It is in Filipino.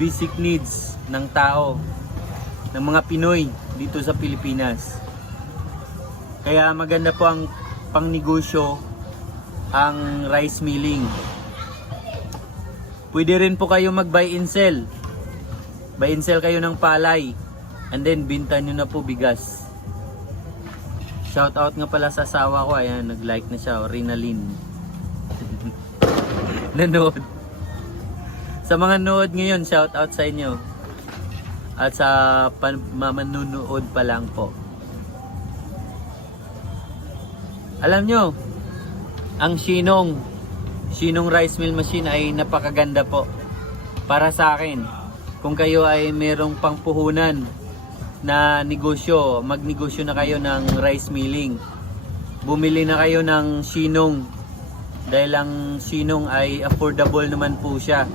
basic needs ng tao, ng mga Pinoy dito sa Pilipinas. Kaya maganda po ang pangnegosyo ang rice milling. Pwede rin po kayo mag buy and sell. Buy and sell kayo ng palay and then binta nyo na po bigas. Shout out nga pala sa asawa ko, ayan, nag-like na siya, Rinalyn. Nanood. Sa mga nanood ngayon, shout out sa inyo. At sa manunood pa lang po. Alam nyo, ang Shinong rice mill machine ay napakaganda po. Para sa akin, kung kayo ay merong pangpuhunan na negosyo, magnegosyo na kayo ng rice milling. Bumili na kayo ng Shinong. Dahil ang Shinong ay affordable naman po siya.